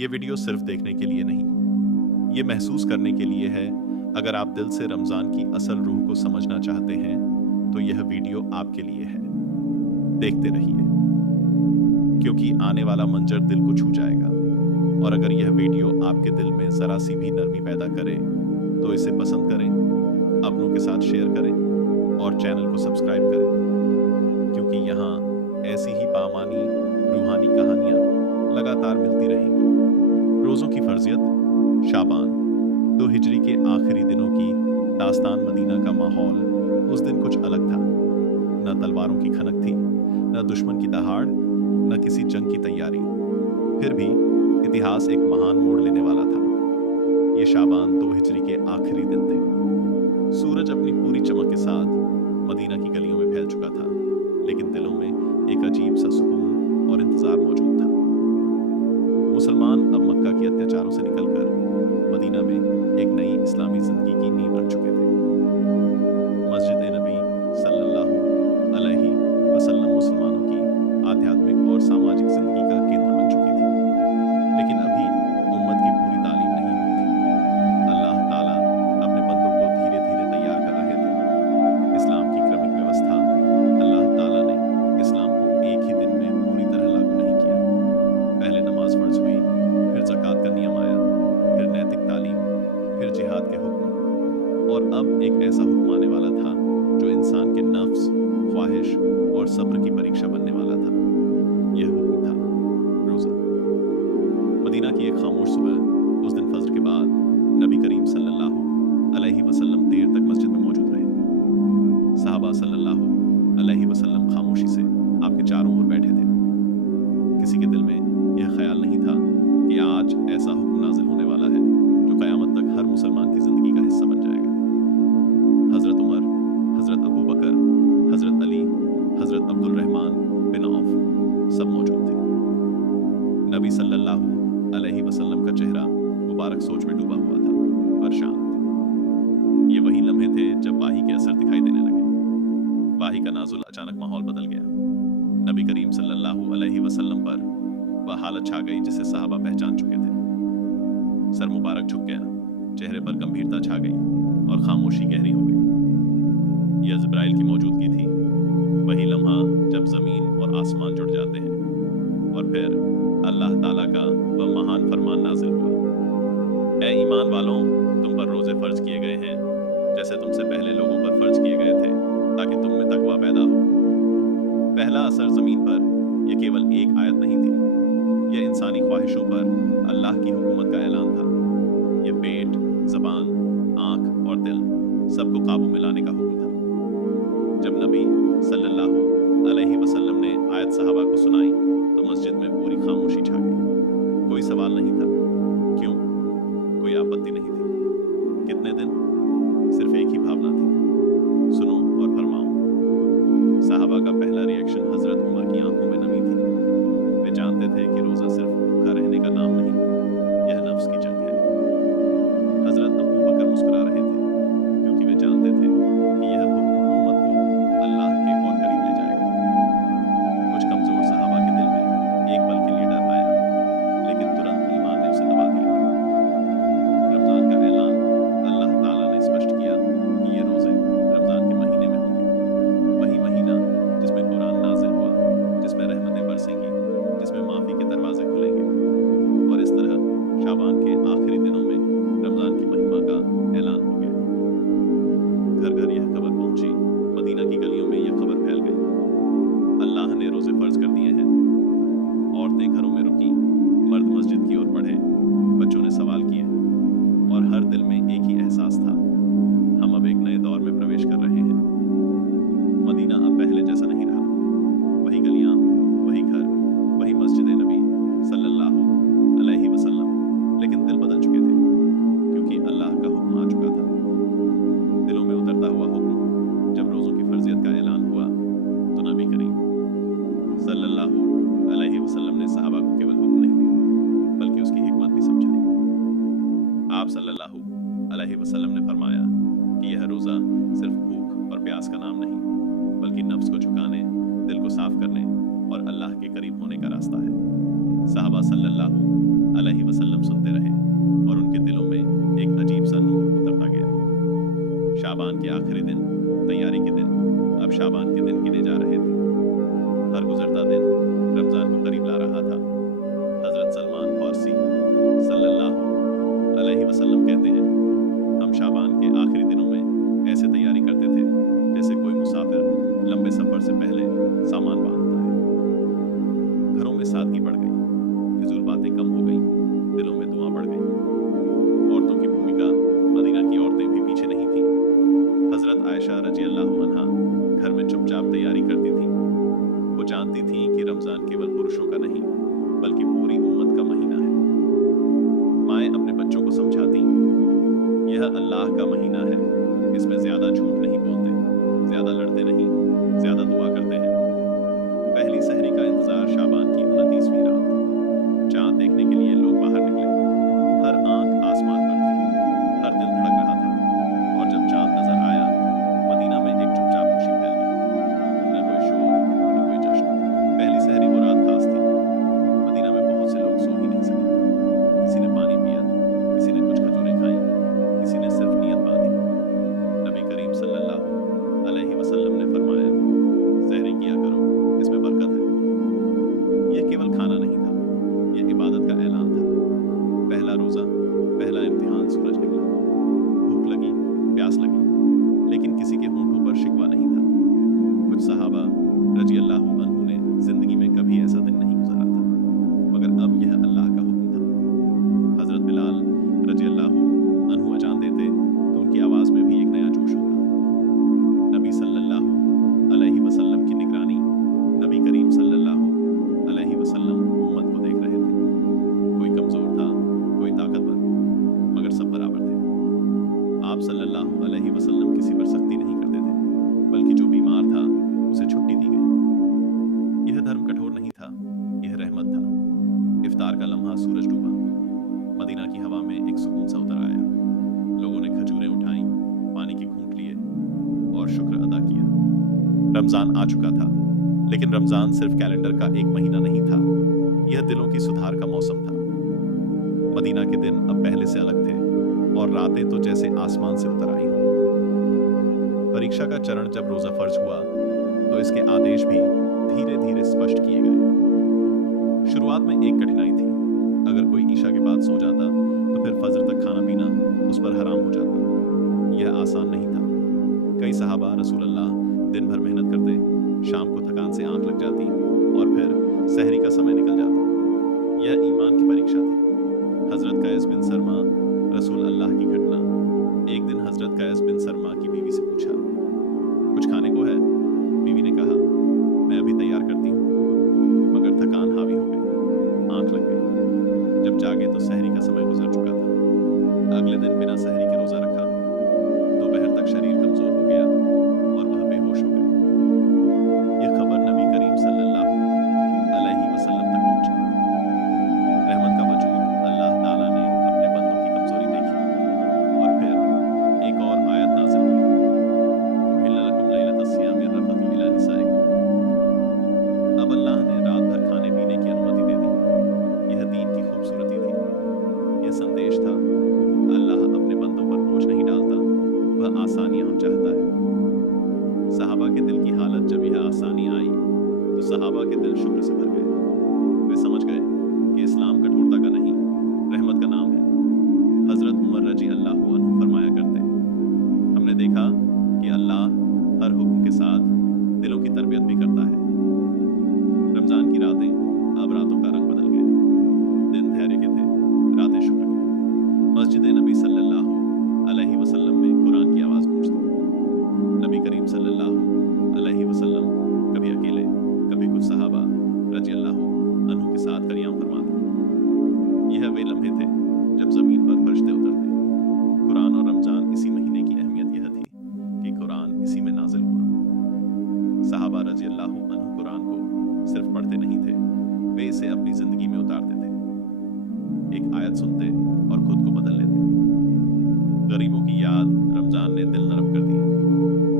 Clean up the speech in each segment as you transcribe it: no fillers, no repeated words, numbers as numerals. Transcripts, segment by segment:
یہ ویڈیو صرف دیکھنے کے لیے نہیں، یہ محسوس کرنے کے لیے ہے۔ اگر آپ دل سے رمضان کی اصل روح کو سمجھنا چاہتے ہیں تو یہ ویڈیو آپ کے لیے ہے۔ دیکھتے رہیے، کیونکہ آنے والا منظر دل کو چھو جائے گا، اور اگر یہ ویڈیو آپ کے دل میں ذرا سی بھی نرمی پیدا کرے تو اسے پسند کریں، اپنوں کے ساتھ شیئر کریں اور چینل کو سبسکرائب کریں، کیونکہ یہاں ایسی ہی بامانی روحانی کہانیاں لگاتار ملتی رہیں گی۔ روزوں کی فرضیت، شعبان 2 ہجری کے آخری دنوں کی داستان۔ مدینہ کا ماحول اس دن کچھ الگ تھا۔ نہ تلواروں کی کھنک تھی، نہ دشمن کی دہاڑ، نہ کسی جنگ کی تیاری۔ پھر بھی اتہاس ایک مہان موڑ لینے والا تھا۔ یہ شعبان 2 ہجری کے آخری دن تھے۔ سورج اپنی پوری چمک کے ساتھ مدینہ کی گلیوں میں پھیل چکا تھا، لیکن دلوں میں ایک عجیب سا سکون اور انتظار موجود تھا۔ مسلمان اب مکہ کے اتیاچاروں سے نکل کر مدینہ میں ایک نئی اسلامی زندگی کی نیند رکھ چکے تھے۔ مسجد نبی صلی اللہ علیہ وسلم مسلمانوں کی آدھیاتمک اور سماجک زندگی کا کیندر بن چکی تھی، لیکن ابھی امت کی پوری تعلیم نہیں ہوئی تھی۔ اللہ تعالیٰ اپنے بندوں کو دھیرے دھیرے تیار کر رہے تھے۔ اسلام کی کرمک ویوستھا، اللہ تعالیٰ نے اسلام کو ایک ہی دن میں پوری طرح لاگو نہیں کیا۔ پہلے نماز فرض ہوئی، پھر زکوٰۃ کا نیم آیا، پھر نیتک تعلیم، پھر جہاد کے حکم، اور اب ایک ایسا حکم آنے والا تھا جو انسان کے نفس، خواہش اور صبر کی پریکشا بننے والا تھا۔ یہ حکم تھا روزہ۔ مدینہ کی ایک خاموش صبح، اس دن فجر کے بعد نبی کریم صلی اللہ علیہ وسلم دیر تک مسجد میں موجود رہے۔ صحابہ صلی اللہ علیہ وسلم خاموشی سے آپ کے چاروں اور بیٹھے تھے۔ کسی کے دل میں یہ خیال نہیں تھا کہ آج ایسا حکم نازل ہونے والا ہے جو قیامت تک ہر مسلمان کی زندگی کا حصہ بن جائے گا۔ حضرت عمر، حضرت ابو بکر، حضرت علی، حضرت عبد الرحمن بن عوف سب موجود تھے۔ نبی صلی اللہ علیہ وسلم کا چہرہ مبارک سوچ میں ڈوبا ہوا تھا اور شانت۔ یہ وہی لمحے تھے جب واحی کے اثر دکھائی دینے لگے۔ واحی کا نازل اچانک ماحول بدل گیا۔ نبی کریم صلی اللہ علیہ وسلم پر وہ حالت چھا گئی جسے صحابہ پہچان چکے تھے۔ سر مبارک جھک گیا، چہرے پر گمبھیرتا چھا گئی اور خاموشی گہری ہو گئی۔ یہ جبرائیل کی موجودگی تھی، وہی لمحہ جب زمین اور آسمان جڑ جاتے ہیں، اور پھر اللہ تعالیٰ کا وہ مہان فرمان نازل ہوا: اے ایمان والوں، تم پر روزے فرض کیے گئے ہیں جیسے تم سے پہلے لوگوں پر فرض کیے گئے تھے، تاکہ تم میں تقویٰ پیدا ہو۔ پہلا اثر زمین پر یہ کیول ایک آیت نہیں تھی، یہ انسانی خواہشوں پر اللہ کی حکومت کا اعلان تھا۔ یہ پیٹ، زبان، آنکھ اور دل سب کو قابو میں لانے کا حکم تھا۔ جب نبی صلی اللہ علیہ وسلم نے آیت صحابہ کو سنائی تو مسجد میں پوری خاموشی چھا گئی۔ کوئی سوال نہیں تھا، کیوں؟ کوئی آپتی نہیں تھی۔ کتنے دن؟ صرف ایک ہی بھاونا تھی: سنو اور فرماؤ۔ صحابہ کا پہلا ریئیکشن حضرت عمر کی آنکھوں میں نمی تھی۔ وہ جانتے تھے کہ روزہ صرف بھوکا رہنے کا نام نہیں، یہ نفس کی جنگ ہے۔ حضرت ابو بکر مسکرا رہے تھے، کیونکہ وہ جانتے تھے کہ یہ حکم امت کو اللہ کے اور قریب لے جائے گا۔ کچھ کمزور صحابہ کے دل میں ایک پل کے لیے ڈر آیا، لیکن ترنت ایمان نے اسے دبا دیا۔ رمضان کا اعلان، اللہ تعالیٰ نے اسپشٹ کیا کہ یہ روزے رمضان کے مہینے میں ہوں گے، وہی مہینہ جس میں قرآن نازل ہوا، جس میں رحمتیں برسیں گی، جس میں معافی کے دروازے کھلیں گے۔ اور اس طرح شعبان کے آخری دنوں میں رمضان کی مہمہ کا اعلان ہو گیا۔ گھر گھر یہ خبر پہنچی، مدینہ کی گلیوں میں یہ خبر پھیل گئی: اللہ نے روزے فرض کر دیے ہیں۔ عورتیں گھروں میں رکیں، مرد مسجد کی اور بڑھے، بچوں نے سوال کیے، اور ہر دل میں ایک ہی احساس تھا: ہم اب ایک نئے دور میں پرویش کر رہے ہیں۔ مدینہ اب پہلے جیسا نہیں رہا، وہی گلیاں، وہی گھر، وہی مسجد نبی صلی اللہ علیہ وسلم، لیکن دل بدل چکے تھے، کیونکہ اللہ کا حکم آ چکا تھا۔ دلوں میں اترتا ہوا حکم۔ جب روزوں کی فرضیت کا اعلان ہوا تو نبی کریم صلی اللہ علیہ وسلم نے صحابہ کو کیول حکم نہیں دیا، بلکہ اس کی حکمت بھی سمجھائی۔ آپ صلی اللہ علیہ وسلم نے فرمایا کہ یہ روزہ صرف بھوک اور پیاس کا نام نہیں، بلکہ نفس کو جھکانے، دل کو صاف کرنے और अल्लाह के करीब होने का रास्ता है। सहाबा सल्लल्लाहु अलैहि वसल्लम सुनते रहे और उनके दिलों में एक अजीब सा नूर उतरता गया। शाबान के आखिरी दिन, तैयारी के दिन, अब शाबान के दिन गिने जा रहे थे। हर गुजरता दिन रमजान को करीब ला रहा था। हजरत सलमान फारसी सल्लल्लाहु अलैहि वसल्लम कहते हैं, हम शाबान के आखिरी दिनों में ऐसे तैयारी करते थे जैसे कोई मुसाफिर लंबे सफर से पहले सामान बांधता है। घरों में सादगी बढ़ गई, फिजूल बातें कम हो गई, दिलों में दुआ बढ़ गई। औरतों की भूमिका मदीना की औरतें भी पीछे नहीं थी। हजरत आयशा रजी अल्लाहु अन्हा घर में चुपचाप तैयारी करती थी। वो जानती थी कि रमजान केवल पुरुषों का नहीं बल्कि पूरी उम्मत का महीना है। माएँ अपने बच्चों को समझाती, यह अल्लाह का महीना है, इसमें ज्यादा झूठ नहीं बोलते, ज्यादा लड़ते नहीं, ज्यादा दुआ करते हैं। पहली सहरी का इंतजार शाबान की 29वीं रात। चांद देखने के लिए लोग बाहर निकले। हर आंख आसमान पर थी, हर दिल धड़क रहा था। और जब चांद नजर आया, मदीना में एक चुपचाप खुशी फैल गई। न कोई शोर, न कोई जश्न। पहली सहरी वो रात खास थी। मदीना में बहुत से लोग सो ही नहीं सके। किसी ने पानी पिया, किसी ने कुछ खजूरें खाई, किसी ने सिर्फ नियत बांधी। नबी करीम सल्लल्लाहु अलैहि वसल्लम ने फरमाया, सहरी किया करो, इसमें बरकत है। यह केवल खाना नहीं था, यह इबादत का ऐलान था। पहला रोजा, पहला इम्तिहान सूरज निकला। भूख लगी, प्यास लगी, लेकिन किसी के होंठों पर शिकवा नहीं था। कुछ सहाबा रजी अल्लाहु अन्हु ने जिंदगी में कभी ऐसा दिन नहीं गुजारा था, मगर अब यह अल्लाह का हुक्म था। हजरत बिलाल रजी अल्लाहु अन्हु अजान देते तो उनकी आवाज में भी एक नया जोश होता। नबी सल्लल्लाहु अलैहि वसल्लम की निगरानी, नबी करीम सल्लल्लाहु अलैहि वसल्लम उम्मत को देख रहे थे। कोई कमजोर था, कोई ताकतवर, मगर सब बराबर थे। आप सल्लल्लाहु अलैहि वसल्लम किसी पर सख्ती नहीं करते थे, बल्कि जो बीमार था उसे छुट्टी दी गई। यह धर्म कठोर नहीं था, यह रहमत था। इफ्तार का लम्हा, सूरज डूबा, मदीना की हवा में एक सुकून सा उतर आया। लोगों ने खजूरें उठाई, पानी के घूंट लिए और शुक्र अदा किया। रमजान आ चुका था, लेकिन रमजान सिर्फ कैलेंडर का एक महीना नहीं था, यह दिलों की सुधार का मौसम था। मदीना के दिन अब पहले से अलग थे और रातें तो जैसे आसमान से उतर आई हों। परीक्षा का चरण जब रोजा फर्ज हुआ तो इसके आदेश भी धीरे धीरे स्पष्ट किए गए। शुरुआत में एक कठिनाई थी, अगर कोई ईशा के बाद सो जाता तो फिर फजर तक खाना पीना उस पर हराम हो जाता। यह आसान नहीं था। कई सहाबा रसूल अल्लाह दिन भर मेहनत करते, शाम को थकान से आंख लग जाती और फिर सहरी का समय निकल जाता। यह ईमान की परीक्षा थी। हजरत कैस बिन सरमा रसूल अल्लाह की घटना। एक दिन हजरत कैस बिन सरमा की बीवी से पूछा, कुछ खाने को है? बीवी ने कहा, मैं अभी तैयार करती हूँ, मगर थकान हावी हो गई, आंख लग गई। जब जागे तो सहरी का समय गुजर चुका था। अगले दिन बिना सहरी के रोजा रखा। दोपहर तक शरीर कमजोर हो गया और वह बेहोश हो गए। यह खबर नबी करीम सल्लल्लाहु अलैहि वसल्लम तक पहुंची। रहमत का वजूद अल्लाह ताला ने अपने बंदों की कमजोरी देखी और फिर एक और आयत नाज़िल हुई, उहिल्ला लकुम लैलतस सियामि रफ़तु इला निसाइकुम। अब अल्लाह ने रात भर खाने पीने की अनुमति दे दी। यह दीन की खूबसूरती थी, यह संदेश था। अल्लाह अपने बंदों पर बोझ नहीं डालता, वह आसानियां चाहता है। सहाबा के दिल की हालत जब यह आसानी आई तो सहाबा के दिल शुक्र से भर गए। वे समझ गए कि इस्लाम कठोरता का नहीं, रहमत का नाम है। हजरत उमर रजी अल्लाहु अन्हु फरमाया करते, हमने देखा कि अल्लाह हर हुक्म के साथ दिलों की तरबियत भी करता है। रमजान की रातें अब रातों का रंग बदल गए। दिन धैर्य के थे, रातें शुक्र के। मस्जिद नबी सल्लल्लाहु अलैहि वसल्लम में कुरान की आवाज गूंजती। नबी करीम सल्लल्लाहु अलैहि वसल्लम कभी अकेले, कभी कुछ सहाबा रजी अल्लाहु अन्हु के साथ करियाम फरमाते। यह वे लम्हे थे जब जमीन पर फरिश्ते उतरते। कुरान और रमजान इसी महीने की अहमियत यह थी कि कुरान इसी में नाजिल हुआ। सहाबा रजी अल्लाहु अन्हु कुरान को सिर्फ पढ़ते नहीं थे, वे इसे अपनी जिंदगी में उतारते थे। एक आयत सुनते और खुद को बदल लेते। गरीबों की याद रमजान ने दिल नरम कर दिए।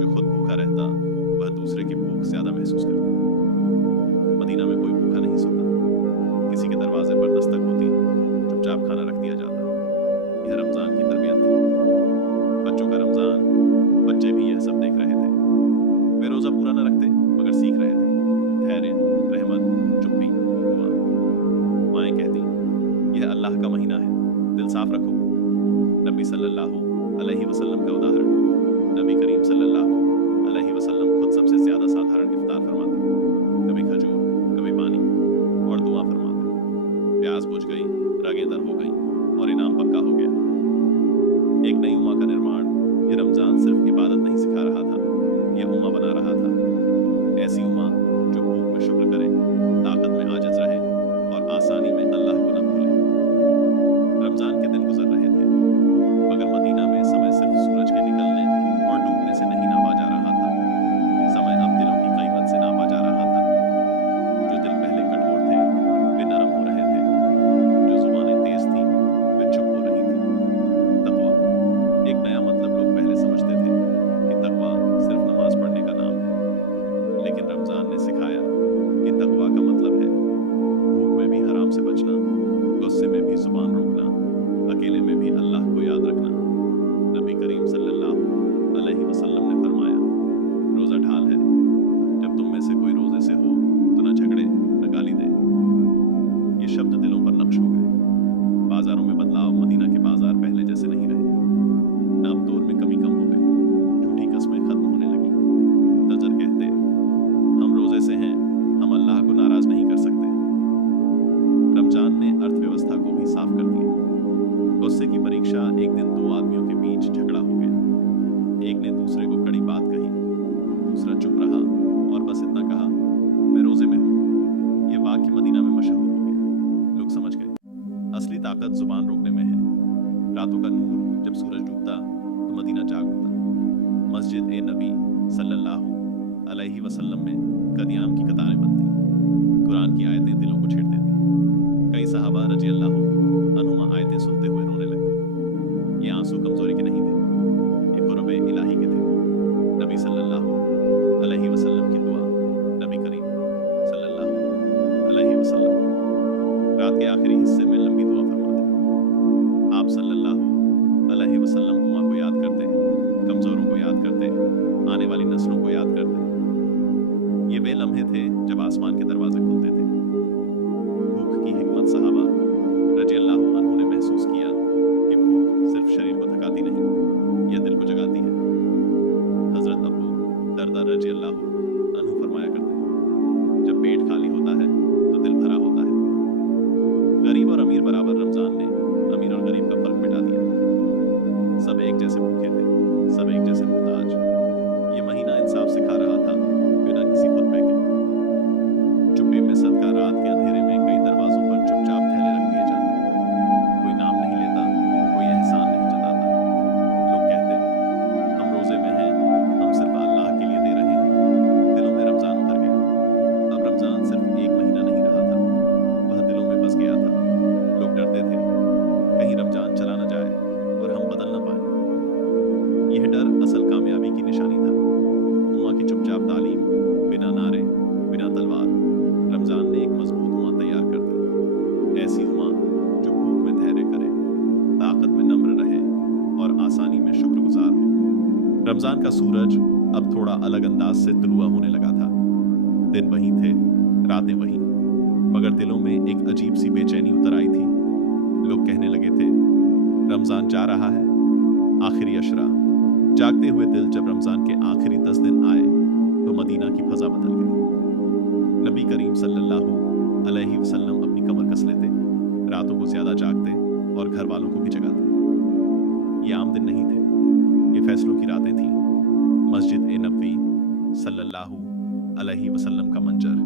जो खुद भूखा रहता वह दूसरे की भूख ज्यादा महसूस करता। मदीना खाना रख दिया जाता। यह रमज़ान की तरबियत थी। बच्चों का रमज़ान, बच्चे भी यह सब देख रहे थे। वे रोज़ा पूरा न रखते मगर सीख रहे थे। धैर्य, रहमत, चुप्पी, दुआ। माएँ कहती, यह अल्लाह का महीना है, दिल साफ रखो। नबी सल्लल्लाहु अलैहि वसल्लम का उदाहरण। नबी करीम सल्लल्लाहु अलैहि वसल्लम खुद सबसे ज्यादा साधारण इफ्तार फरमाते, कभी खजूर, कभी पानी और दुआ फरमाते। प्यास बुझ गई, रगें तर हो गई और इनाम पक्का हो गया। एक नई उम्मा का निर्माण। ये रमजान सिर्फ इबादत नहीं सिखा रहा था, यह उम्मा बना रहा था। ऐसी उम्मा जो भूख में शुक्र करे, ताकत में आजिज रहे और आसानी में अल्लाह को न भूले। रमजान के दिन गुजर रहे थे मगर मदीना में समय सिर्फ सूरज के निकलने और डूबने से नहीं नापा जा रहा था। समय अब दिलों की कीमत से नापा जा रहा था। जो दिल पहले कठोर थे वे नरम हो रहे थे, जो जुबानें तेज थी वे चुप हो रही थी। तकवा, एक नया मतलब लोग पहले समझते थे कि तकवा सिर्फ नमाज पढ़ने का नाम है, लेकिन रमजान ने सिखाया कि तकवा का मतलब है भूख में भी हराम से बचना, गुस्से में भी जुबान रोकना, अकेले में भी अल्लाह को याद रखना। नबी करीम सल्लल्लाहु अलैहि वसल्लम ने फरमाया, रोज़ा ढाल है, जब तुम में से कोई रोज़े से हो तो न झगड़े न गाली दे। ये शब्द दिलों पर नक्श हो गए। बाजारों में बदलाव। मदीना के बाजार पहले जैसे नहीं रहे। नाप तोल में कमी कम हो गई। झूठी कस्में खत्म होने लगी। तजर कहते, हम रोज़े से हैं, हम अल्लाह को नाराज नहीं कर सकते। रमजान ने अर्थव्यवस्था को भी साफ कर दिया। गुस्से की परीक्षा। एक दिन दो आदमियों के बीच झगड़ा हो गया। एक ने दूसरे को कड़ी बात कही, दूसरा चुप रहा और बस इतना कहा, मैं रोजे में हूँ। यह वाक्य मदीना में मशहूर हो गया। लोग समझ गए असली ताकत जुबान रोकने में है। रातों का नूर जब सूरज डूबता तो मदीना जाग उठता। मस्जिद ए नबी सल्लल्लाहु अलैहि वसल्लम में कदियाम की कतारें बनती। कुरान की आयतें दिलों को छेड़ देती। कई सहाबा रजी अल्लाह अन्हुमा आयतें सुनते हुए रोने लगते। ये आंसू कमजोरी के नहीं थे, ये कुर्ब इलाही के थे। नबी सल्लल्लाहु अलैहि वसल्लम की दुआ। नबी करीम सल्लल्लाहु अलैहि वसल्लम रात के आखिरी हिस्से में लंबी दुआ फरमाते। आप सल्लल्लाहु अलैहि वसल्लम उम्मा को याद करते, कमजोरों को याद करते, आने वाली नस्लों को याद करते। ये वे लम्हे थे जब आसमान के दरवाजे खुलते थे। भूख की हिकमत। सहाबा रजी अल्लाह अन्हु ने महसूस किया कि भूख सिर्फ शरीर को थकाती नहीं, यह दिल को जगाती है। हजरत अबू दरदा रजी अल्लाह अन्हु फरमाया करते, जब पेट खाली होता है तो दिल भरा होता है। गरीब और अमीर बराबर। रमजान ने अमीर और गरीब का फर्क मिटा दिया। सब एक जैसे भूखे थे, सब एक जैसे मुहताज। ये महीना इंसाफ सिखा रहा था बिना किसी खुतबे के। चुप्पी में सदका। रात के अंधेरे में कई दरवाजों पर चुपचाप थैले रख दिए जाते। कोई नाम नहीं लेता, कोई एहसान नहीं जताता। लोग कहते, हम रोजे में हैं, हम सिर्फ अल्लाह के लिए दे रहे हैं। दिलों में रमजान उतर गया। अब रमजान सिर्फ एक महीना नहीं रहा था, वह दिलों में बस गया था। लोग डरते थे कहीं रमजान चला न जाए और हम बदल न पाए। यह डर असल कामयाबी की निशानी था। उम्मा की चुपचाप तालीम, बिना नारे, बिना तलवार। रमजान ने एक मजबूत उम्मा तैयार कर दी। ऐसी उम्मा जो भूख में धैर्य करे, ताकत में नम्र रहे और आसानी में शुक्रगुजार हो। रमजान का सूरज अब थोड़ा अलग अंदाज से तुलुआ होने लगा था। दिन वही थे, रातें वही, मगर दिलों में एक अजीब सी बेचैनी उतर आई थी। लोग कहने लगे थे, रमजान जा रहा है, आखिरी अशरा। जागते हुए दिल जब रमजान के आखिरी 10 दिन आए तो मदीना की फजा बदल गई। नबी करीम सल्लल्लाहु अलैहि वसल्लम अपनी कमर कस लेते, रातों को ज्यादा जागते और घर वालों को भी जगाते। ये आम दिन नहीं थे, ये फैसलों की रातें थीं। मस्जिद ए नबी सल्लल्लाहु अलैहि वसल्लम का मंजर।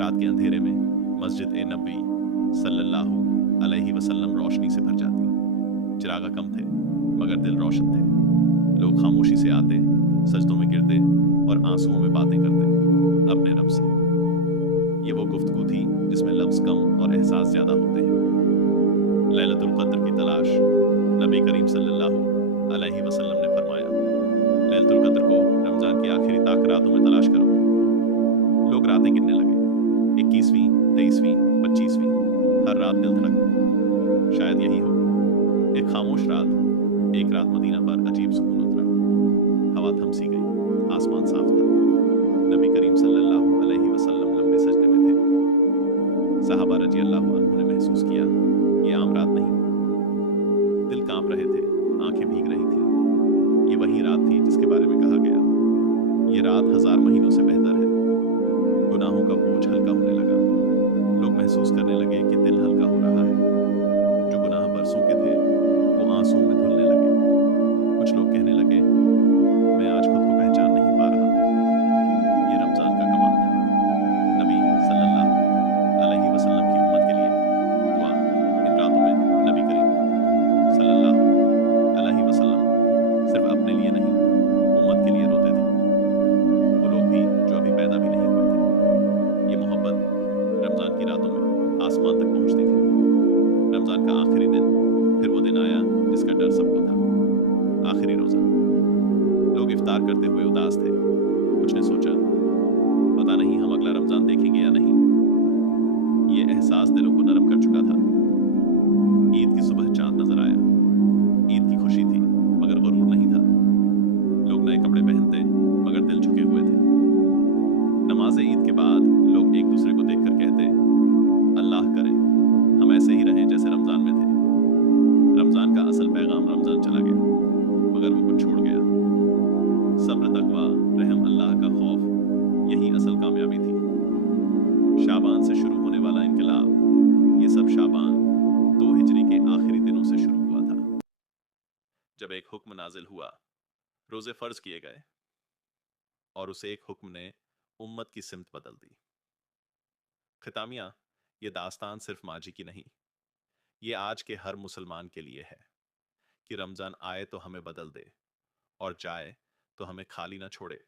रात के अंधेरे में मस्जिद ए नबी सल्लल्लाहु अलैहि वसल्लम रोशनी से भर जाती। चिरागा कम थे मगर दिल रोशन थे। लोग खामोशी से आते, सजदों में गिरते और आंसुओं में बातें करते अपने रब से। ये वो गुफ्तगू थी जिसमें लफ्ज कम और एहसास ज्यादा होते हैं। लैलतुल कद्र की तलाश। नबी करीम सल्लल्लाहु अलैहि वसल्लम ने फरमाया, लैलतुल कद्र को रमजान की आखिरी ताक रातों में तलाश करो। लोग रातें गिनने लगे, 21वीं, 23वीं, 25वीं। हर रात दिल धड़कता। शायद यही हो। एक खामोश रात, एक रात मदीना पर अजीब सुकून उतरा। हवा थम सी गई, आसमान साफ था। नबी करीम सल्लल्लाहु अलैहि वसल्लम लंबे सजदे में थे। सहाबा रजी अल्लाह अन्हु ने महसूस किया, ये आम रात नहीं। दिल कांप रहे थे, आंखें भीग रही थी। ये वही रात थी जिसके बारे में कहा गया, ये रात 1000 महीनों से बेहतर है। गुनाहों का बोझ हल्का होने लगा। लोग महसूस करने लगे कि दिल हल्का हो रहा है। जो गुनाह बरसों के थे वो आंसू में धुलने लगे। कुछ लोग कहने लगे, मैं आज खुद को पहचान नहीं पा रहा। ये रमजान का कमाल था। नबी सल्लल्लाहु अलैहि वसल्लम की उम्मत के लिए दुआ। इन रातों में नबी करीम सल्लल्लाहु अलैहि वसल्लम सिर्फ अपने लिए नहीं, उम्मत के लिए रोते थे। वो लोग भी जो अभी पैदा भी नहीं हुए थे। ये मोहब्बत रमजान की रातों में आसमान तक पहुंचती थी। रमजान का आखिरी दिन, फिर वो दिन आया जिसका डर सबको था। आखिरी रोजा। लोग इफ्तार करते हुए उदास थे। कुछ ने सोचा, पता नहीं हम अगला रमजान देखेंगे या नहीं। ये एहसास दिलों को नरम कर चुका था। ईद की सुबह चांद नजर आया। ईद की खुशी थी मगर गुरूर नहीं था। लोग नए कपड़े पहनते मगर दिल झुके हुए थे। नमाज ईद के बाद लोग एक दूसरे को देखकर कहते, अल्लाह करे हम ऐसे ही रहें जैसे रमजान में थे। रमजान का असल पैगाम रमजान चला गया मगर वो कुछ छोड़ गया। सब्र, तकवा, रहम, अल्लाह का खौफ, यही असल कामयाबी थी। शाबान से शुरू होने वाला इनकलाब, ये सब शाबान 2 हिजरी के आखिरी दिनों से शुरू हुआ था, जब एक हुक्म नाजिल हुआ, रोजे फर्ज किए गए, और उसे एक हुक्म ने उम्मत की सिमत बदल दी। खितामिया, ये दास्तान सिर्फ माजी की नहीं, ये आज के हर मुसलमान के लिए है कि रमजान आए तो हमें बदल दे और जाए तो हमें खाली ना छोड़े।